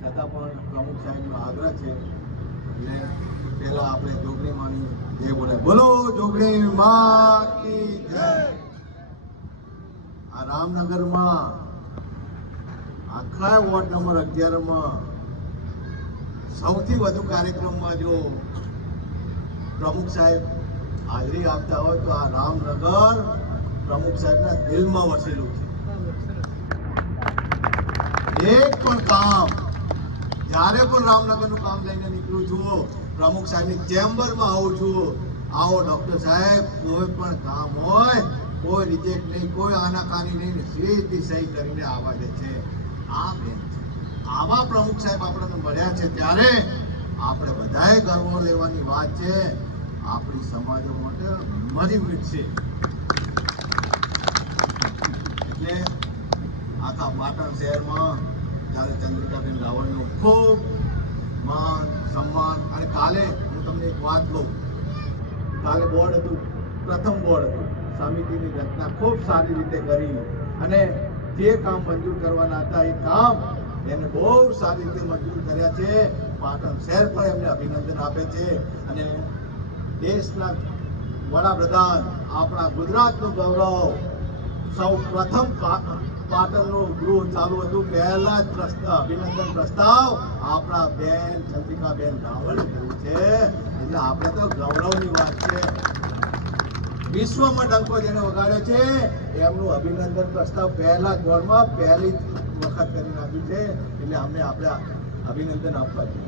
છતાં પણ પ્રમુખ સાહેબનો આગ્રહ છે એટલે પહેલા આપણે જોગણી માની જય બોલાય. બોલો જોગણી માં કી જય. આ રામનગરમાં આખા વોર્ડ નંબર 11 સૌથી વધુ કાર્યક્રમમાં જો પ્રમુખ સાહેબ હાજરી આપતા હોય તો આ રામનગર પ્રમુખ સાહેબના દિલમાં વસેલું છે. એક પણ કામ જ્યારે પણ રામનગરનું કામ લઈને નીકળું છું, પ્રમુખ સાહેબની ચેમ્બરમાં આવું છું, આવો ડૉક્ટર સાહેબ કોઈ પણ કામ હોય કોઈ રિજેક્ટ નહીં, કોઈ આનાકાની નહીં, સીધી સહી કરીને આવવા દે છે. આ બેન છે. આવા પ્રમુખ સાહેબ આપણને મળ્યા છે ત્યારે આપણે બધાએ ગર્વ લેવાની વાત છે. આપણી સમાજો માટે મરી મીઠશે એટલે આખા પાટણ શહેરમાં ત્યારે ચંદ્રિકાબેન રાવળનું ખૂબ માન સન્માન. અને કાલે હું તમને એક વાત કહું, કાલે બોર્ડ હતું, પ્રથમ બોર્ડ હતું, સમિતિની રચના ખૂબ સારી રીતે કરી અને જે કામ મંજૂર કરવાના હતા એ કામ એને બહુ સારી રીતે મંજૂર કર્યા છે. પાટણ શહેર પણ એમને અભિનંદન આપે છે. અને દેશના વડાપ્રધાન, આપણા ગુજરાતનું ગૌરવ, સૌ પ્રથમ પાટણનું ગૃહ ચાલુ હતું, પહેલા જ અભિનંદન પ્રસ્તાવ આપણા બેન ચંદ્રિકાબેન રાવળ કર્યું છે. એટલે આપણે તો ગૌરવની વાત છે. વિશ્વમાં ડંકો જેને વગાડ્યો છે એમનું અભિનંદન પ્રસ્તાવ પહેલા જ બોર્ડમાં પહેલી વખત કરી નાખ્યું છે. એટલે અમે આપણે અભિનંદન આપવા જોઈએ.